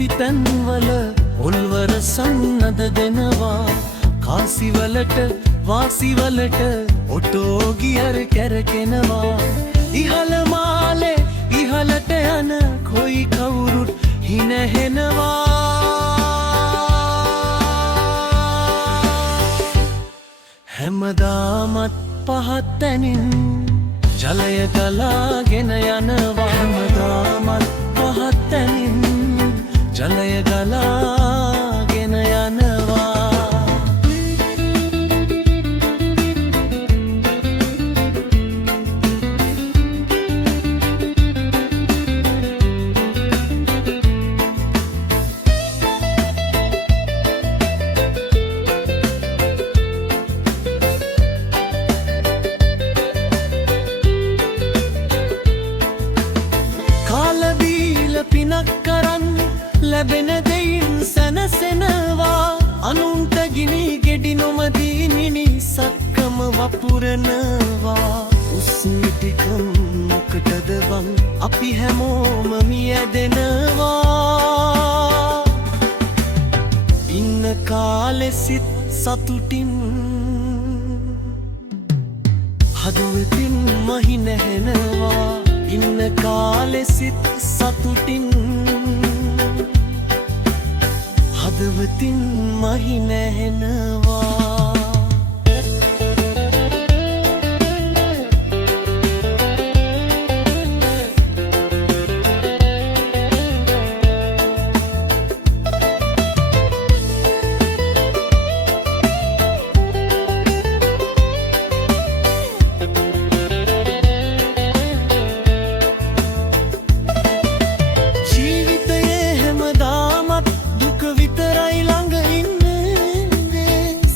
ඇති තැන්වල පොල්වර සන්නද දෙනවා කාසිවලට වාසිවලට ඔටෝ ගියර් කැරකෙනවා ඉහළ මාලේ ඉහළට යන කොයි කවුරුත් හිනහෙනවා හැමදාමත් පහත් තැනින් ජලය ගලාගෙන යනවා හැමදාමත් පහත් තැනින් ජලය ගලාගෙන යනවා පිනක් කරන් ලැබෙන දෙයින් සැනසෙනවා අනුන්ට ගිනි ගෙඩි නොමදී නිසක්කම වපුරනවා උස්මිටිකම් මොකටද බං අපි හැමෝම මියැදෙනවා ඉන්න කාලෙ සිත් සතුටින් හදවතින් මහි නැහෙනවා ඉන්න කාලෙ සිත් සතුටින් හදවතින් මහි නැහෙනවා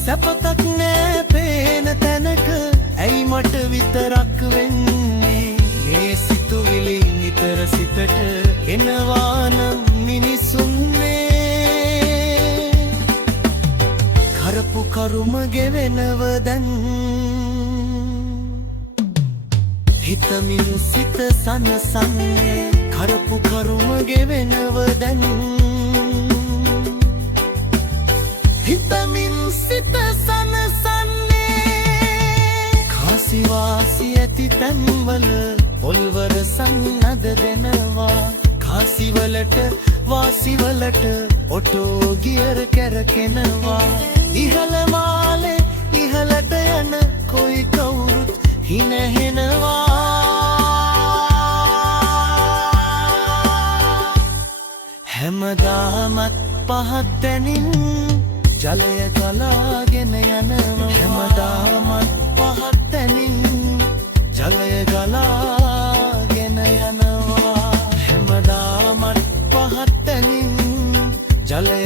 සැපතක් නෑ පේන තැනක ඇයි මට විතරක් වෙන්නේ මේ සිතුවිලි නිතර සිතට එනවා නම් මිනිසුන්නේ කරපු කරුම ගෙවෙනව දැන් හිතමින් සිත සනසන්නේ කරපු කරුම ගෙවෙනව දැන් හිතමින් සිත සනසන්නේ කාසිවාසි ඇති තැන්වල පොල්වර සන්නද දෙනවා කාසිවලට වාසිවලට ඔටෝ ගියර් කැරකෙනවා ඉහළ මාලේ ඉහළට යන කොයි කවුරුත් හිනහෙනවා හැමදාමත් පහත් තැනින් ජලය ගලාගෙන යනවා හැමදාමත් පහත් තැනින් ජලය ගලාගෙන යනවා හැමදාමත් පහත් තැනින් ජලය